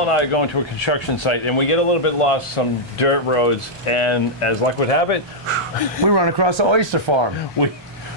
Paul and I are going to a construction site, and we get a little bit lost some dirt roads, and as luck would have it, we run across the oyster farm.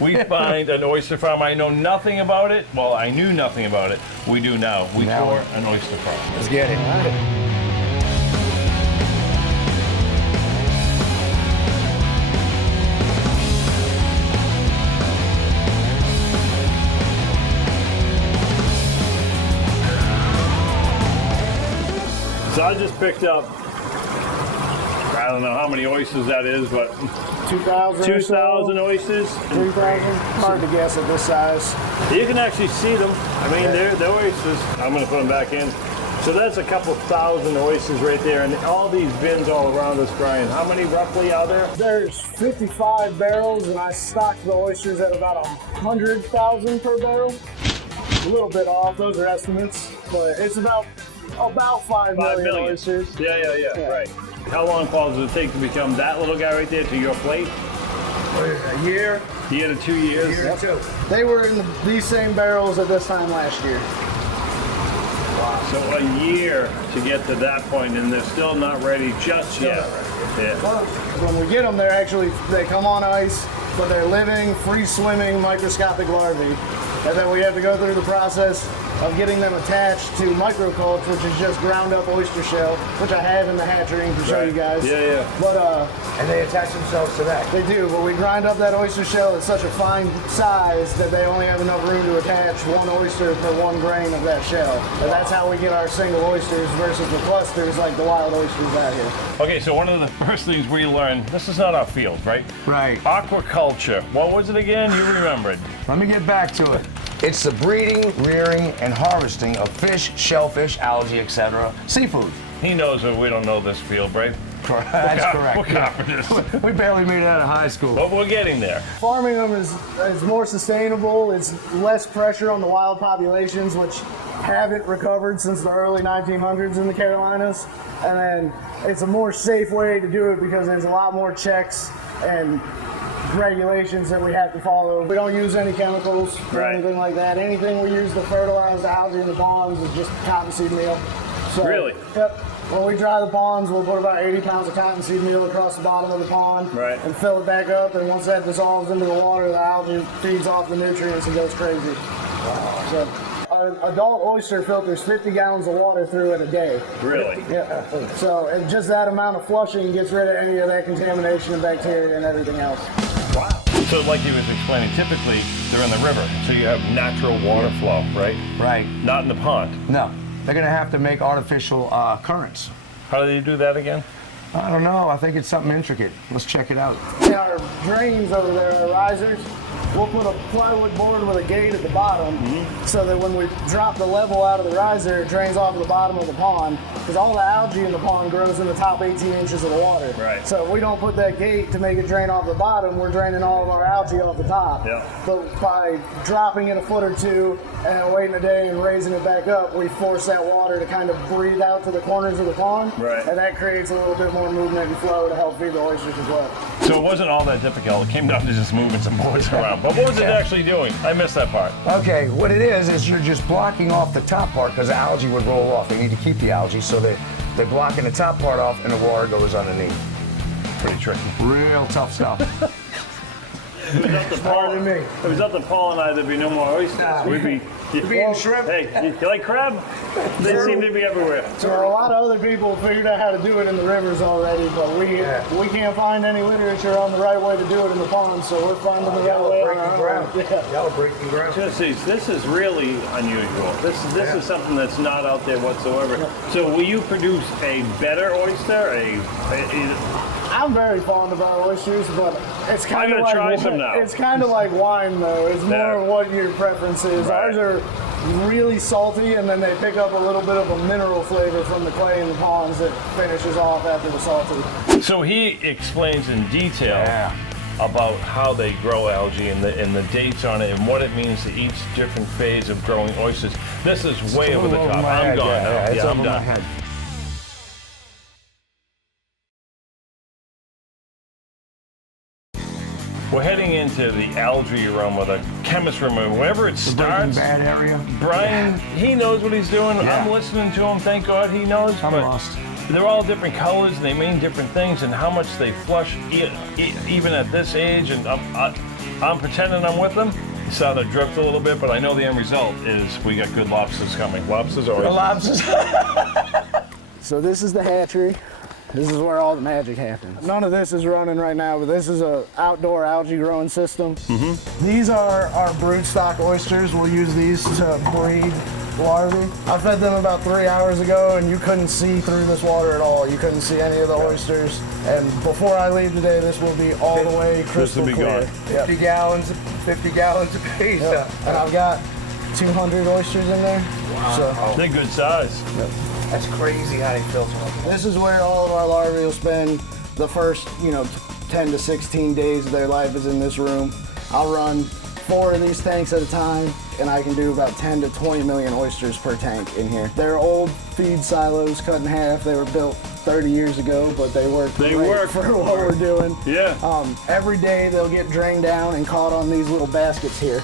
We find an oyster farm. I know nothing about it. Well, I knew nothing about it. We do now. We tour an oyster farm. Let's get it. So I just picked up, I don't know how many oysters that is, but 2,000 2,000 oysters. 3,000. Hard to guess at this size. You can actually see them. I mean, they're oysters. I'm going to put them back in. So that's a couple thousand oysters right there, and all these bins all around us, Brian. How many roughly are there? There's 55 barrels, and I stocked the oysters at about 100,000 per barrel. A little bit off, those are estimates, but it's about 5 million oysters. Yeah, right. How long, Paul, does it take to become that little guy right there to your plate? A year. Year to 2 years? Year to 2. They were in these same barrels at this time last year. Wow. So a year to get to that point, and they're still not ready just yet. Yeah. Well, when we get them, they come on ice, but they're living, free-swimming, microscopic larvae. And then we have to go through the process of getting them attached to microculture, which is just ground up oyster shell, which I have in the hatchery to show you guys. Yeah. But and they attach themselves to that. They do, but we grind up that oyster shell at such a fine size that they only have enough room to attach one oyster per 1 grain of that shell. And that's how we get our single oysters versus the clusters like the wild oysters out here. Okay, so one of the first things we learned, this is not our field, right? Right. Aquaculture. What was it again? You remembered. Let me get back to it. It's the breeding, rearing, and harvesting of fish, shellfish, algae, etc. Seafood. He knows that we don't know this field, right? That's correct. We're carpenters. We barely made it out of high school. But we're getting there. Farming them is more sustainable. It's less pressure on the wild populations, which haven't recovered since the early 1900s in the Carolinas. And then it's a more safe way to do it because there's a lot more checks and regulations that we have to follow. We don't use any chemicals or anything like that. Anything we use to fertilize the algae in the ponds is just cottonseed meal. So, really? Yep. When we dry the ponds, we'll put about 80 pounds of cottonseed meal across the bottom of the pond and fill it back up. And once that dissolves into the water, the algae feeds off the nutrients and goes crazy. Wow. So, an adult oyster filters 50 gallons of water through it a day. Really? Yeah. So, and just that amount of flushing gets rid of any of that contamination and bacteria and everything else. Wow. So like he was explaining, typically they're in the river, so you have natural water flow, right? Right. Not in the pond. No. They're going to have to make artificial currents. How do you do that again? I don't know. I think it's something intricate. Let's check it out. In our drains over there, our risers, we'll put a plywood board with a gate at the bottom so that when we drop the level out of the riser, it drains off the bottom of the pond because all the algae in the pond grows in the top 18 inches of the water. Right. So if we don't put that gate to make it drain off the bottom, we're draining all of our algae off the top. Yeah. But by dropping it a foot or two and waiting a day and raising it back up, we force that water to kind of breathe out to the corners of the pond. Right. And that creates a little bit more movement and flow to help feed the oysters as well. So it wasn't all that difficult. It came down to just moving some boards around. But what was it actually doing? I missed that part. Okay, what it is you're just blocking off the top part because the algae would roll off. They need to keep the algae, so they're blocking the top part off and the water goes underneath. Pretty tricky. Real tough stuff. If it was up to Paul and I, there'd be no more oysters. We'd be eating shrimp. Hey, you like crab? They seem to be everywhere. So a lot of other people figured out how to do it in the rivers already, but we can't find any literature on the right way to do it in the ponds, so we're finding the right way. Yellow breaking ground. This is really unusual. This is something that's not out there whatsoever. So will you produce a better oyster? I'm very fond of our oysters, but it's kind of like try some now. It's kind of like wine, though. It's more what your preference is. Right. Ours are really salty, and then they pick up a little bit of a mineral flavor from the clay in the ponds that finishes off after the salty. So he explains in detail about how they grow algae and the dates on it and what it means to each different phase of growing oysters. This is way over the top. I'm gone now. It's I'm over done. my head. We're heading into the algae realm or the chemist room or wherever it Breaking starts. Bad area. Brian, he knows what he's doing. Yeah. I'm listening to him. Thank God he knows. I'm but lost. they're all different colors and they mean different things and how much they flush even at this age. And I'm pretending I'm with them. You saw the drift a little bit, but I know the end result is we got good lobsters coming. Lobsters are Lobsters. So this is the hatchery. This is where all the magic happens. None of this is running right now, but this is an outdoor algae growing system. These are our broodstock oysters. We'll use these to breed larvae. I fed them about 3 hours ago, and you couldn't see through this water at all. You couldn't see any of the oysters. And before I leave today, this will be all the way crystal be clear. gone. Yep. 50 gallons a piece. Yep. And I've got 200 oysters in there. So they're good size. That's crazy how they filter them. this is where all of our larvae will spend the first, 10 to 16 days of their life is in this room. I'll run 4 of these tanks at a time, and I can do about 10 to 20 million oysters per tank in here. They're old feed silos cut in half. They were built 30 years ago, but they work great for what we're doing. Yeah. Every day they'll get drained down and caught on these little baskets here.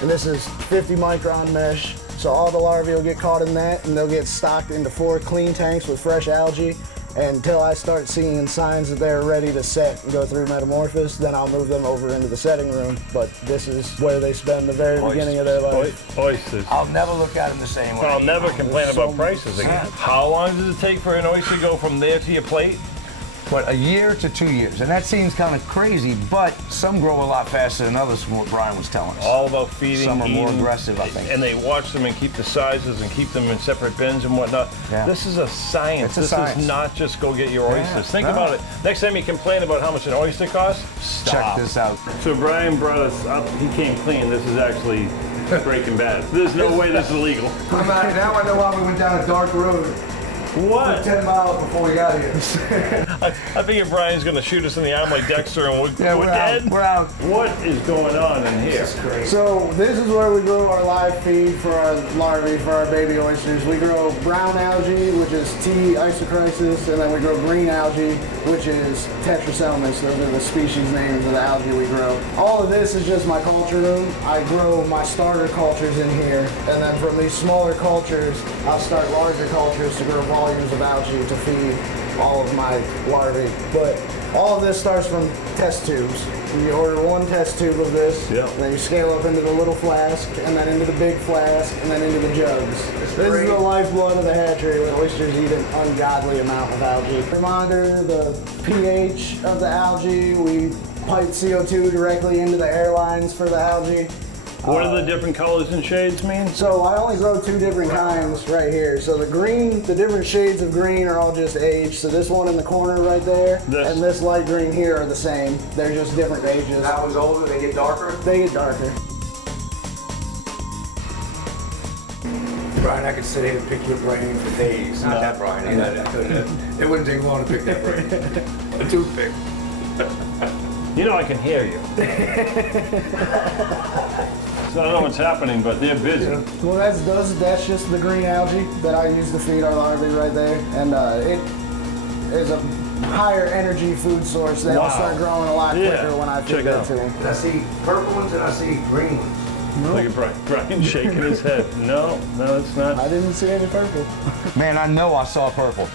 And this is 50 micron mesh. So all the larvae will get caught in that, and they'll get stocked into 4 clean tanks with fresh algae. And until I start seeing signs that they're ready to set and go through metamorphosis, then I'll move them over into the setting room. But this is where they spend the very beginning of their life. Oysters. I'll never look at them the same way. I'll never complain about prices again. How long does it take for an oyster to go from there to your plate? But a year to 2 years, and that seems kind of crazy, but some grow a lot faster than others from what Brian was telling us. All about feeding, Some are more eating, aggressive, I think. And they watch them and keep the sizes and keep them in separate bins and whatnot. Yeah. This is a science. It's a This science. is not just go get your oysters. Yeah, Think no. about it. Next time you complain about how much an oyster costs, stop. Check this out. So Brian brought us up. He came clean. This is actually Breaking Bad. There's no way this is illegal. Now I know why we went down a dark road What? 10 miles before we got here. I figure Brian's going to shoot us in the arm like Dexter and we're We're dead. out. We're out. What is going on in here? So this is where we grow our live feed for our larvae, for our baby oysters. We grow brown algae, which is T. isochrysis, and then we grow green algae, which is Tetraselmis. Those are the species names of the algae we grow. All of this is just my culture room. I grow my starter cultures in here, and then from these smaller cultures, I'll start larger cultures to grow volumes of algae to feed all of my larvae. But all of this starts from test tubes. You order 1 test tube of this, Yep. and then you scale up into the little flask, and then into the big flask, and then into the jugs. This is the lifeblood of the hatchery, where oysters eat an ungodly amount of algae. We monitor the pH of the algae. We pipe CO2 directly into the airlines for the algae. What do the different colors and shades mean? So I only grow 2 different kinds right here. So the green, the different shades of green are all just age. So this one in the corner right there and this light green here are the same. They're just different ages. That one's older, they get darker. They get darker. Brian, I could sit here and pick your brain for days. Not that Brian. I couldn't. It wouldn't take long to pick that brain. A toothpick. You know I can hear you. So I don't know what's happening, but they're busy. Well, that's just the green algae that I use to feed our larvae right there, and it is a higher energy food source. They'll Wow. start growing a lot Yeah. quicker when I Check feed it that out. to them. I see purple ones and I see green ones. Look at Brian shaking his head. No, it's not. I didn't see any purple. Man, I know I saw purple.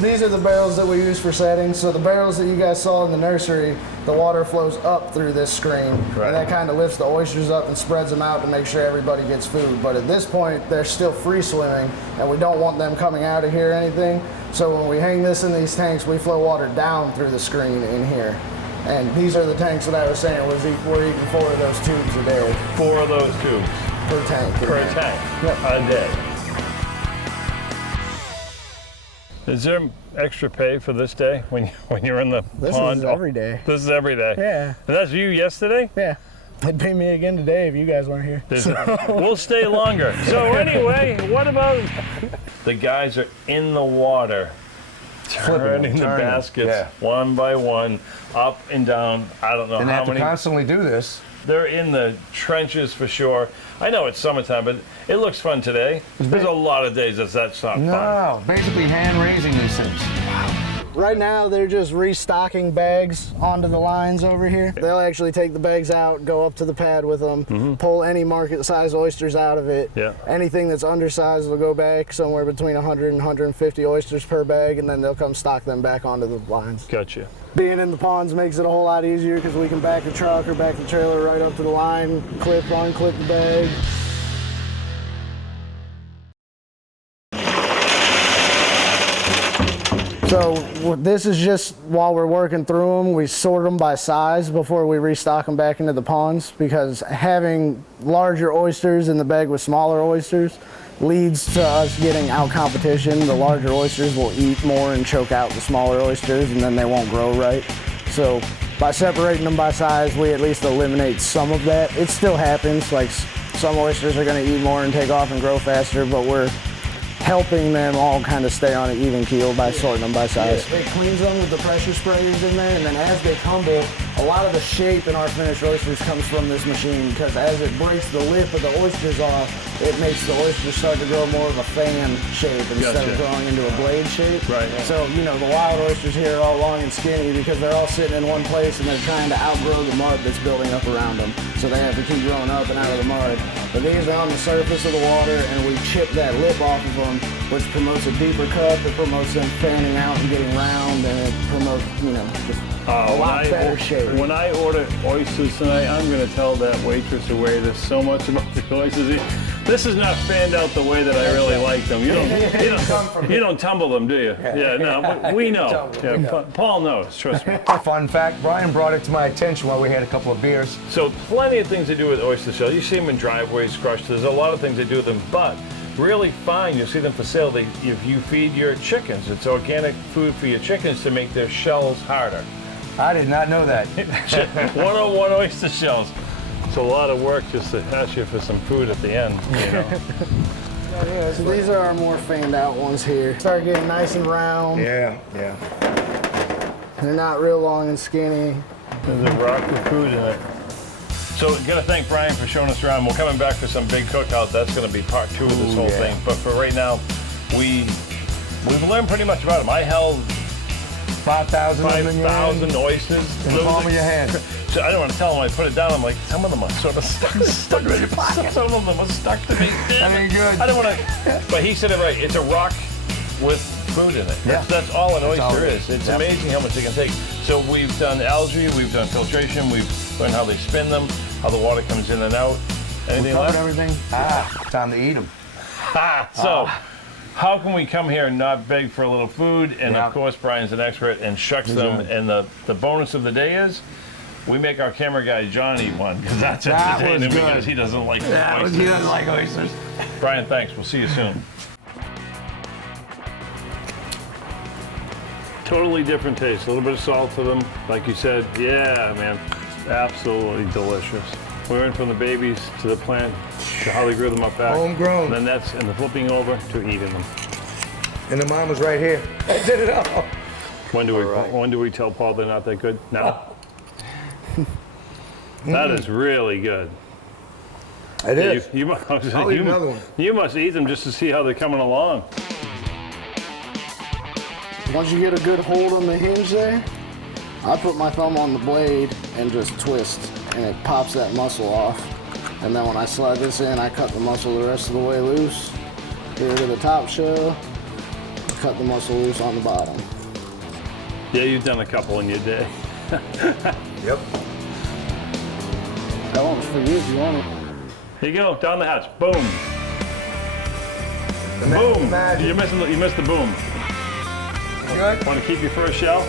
These are the barrels that we use for setting. So the barrels that you guys saw in the nursery, the water flows up through this screen. Right. And that kind of lifts the oysters up and spreads them out to make sure everybody gets food. But at this point, they're still free swimming, and we don't want them coming out of here or anything. So when we hang this in these tanks, we flow water down through the screen in here. And these are the tanks that I was saying we're eating 4 of those tubes a day 4 of those tubes per tank. per tank Yep. a day. Is there extra pay for this day when you're in the This pond? is every day. This is every day. Yeah. And that's you yesterday? Yeah. They'd pay me again today if you guys weren't here. We'll stay longer. So anyway, what about the guys are in the water turning the turning, baskets yeah. one by one, up and down. I don't know And they how have to many. constantly do this. They're in the trenches for sure. I know it's summertime, but it looks fun today. There's a lot of days that's not fun. No, basically hand raising these things. Right now, they're just restocking bags onto the lines over here. They'll actually take the bags out, go up to the pad with them, pull any market size oysters out of it. Yeah. Anything that's undersized will go back somewhere between 100 and 150 oysters per bag, and then they'll come stock them back onto the lines. Gotcha. Being in the ponds makes it a whole lot easier because we can back the truck or back the trailer right up to the line, clip, unclip the bag. So this is just while we're working through them, we sort them by size before we restock them back into the ponds, because having larger oysters in the bag with smaller oysters leads to us getting out competition. The larger oysters will eat more and choke out the smaller oysters, and then they won't grow right. So by separating them by size, we at least eliminate some of that. It still happens, like some oysters are gonna eat more and take off and grow faster, but we're helping them all kind of stay on an even keel by sorting them by size. It cleans them with the pressure sprayers in there, and then as they tumble, a lot of the shape in our finished oysters comes from this machine, because as it breaks the lip of the oysters off, it makes the oysters start to grow more of a fan shape instead of growing into a blade shape. Right. So, you know, the wild oysters here are all long and skinny because they're all sitting in one place and they're trying to outgrow the mud that's building up around them. So they have to keep growing up and out of the mud. But these are on the surface of the water, and we chip that lip off of them, which promotes a deeper cut, that promotes them fanning out and getting round, and it promotes, you know, just a lot better shape. When I order oysters tonight, I'm going to tell that waitress who waited so much about the oysters. This is not fanned out the way that I really like them. You don't tumble them, do you? Yeah, no, we know. Yeah, Paul knows, trust me. Fun fact, Brian brought it to my attention while we had a couple of beers. So plenty of things to do with oyster shells. You see them in driveways, crushed. There's a lot of things they do with them, but really fine. You see them for sale. If you feed your chickens, it's organic food for your chickens to make their shells harder. I did not know that. 101 oyster shells. It's a lot of work just to ask you for some food at the end, you know. Yeah, so these are our more fanned out ones here. Start getting nice and round. Yeah. They're not real long and skinny. There's a rock with food in it. So gotta thank Brian for showing us around. We're coming back for some big cookout. That's gonna be part 2 of this whole thing. But for right now, we've learned pretty much about them. I held 5,000 oysters in the palm of your hand. So I don't want to tell him. I put it down. I'm like, some of them are sort of stuck in your pocket. Some of them are stuck to me. That ain't good. I don't want to. But he said it right. It's a rock with food in it. That's all an oyster is. It's amazing how much they can take. So we've done algae. We've done filtration. We've learned how they spin them, how the water comes in and out. Anything left? Everything. Time to eat them. So. How can we come here and not beg for a little food? And of course, Brian's an expert and shucks them. And the bonus of the day is we make our camera guy John eat one, because that's entertaining because he doesn't like oysters. He doesn't like oysters. Brian, thanks. We'll see you soon. Totally different taste. A little bit of salt to them. Like you said, yeah, man, absolutely delicious. We went from the babies to the plant to how they grew them up back. Homegrown. And then and the flipping over to eating them. And the mom was right here. I did it all. When do we tell Paul they're not that good? No. That is really good. It is. I'll eat another one. You must eat them just to see how they're coming along. Once you get a good hold on the hinge there, I put my thumb on the blade and just twist, and it pops that muscle off. And then when I slide this in, I cut the muscle the rest of the way loose. Here to the top shell, cut the muscle loose on the bottom. Yeah, you've done a couple in your day. Yep. That one's for you if you want it. Here you go, down the hatch. Boom. Boom. You missed the boom. Good. Want to keep your first shell?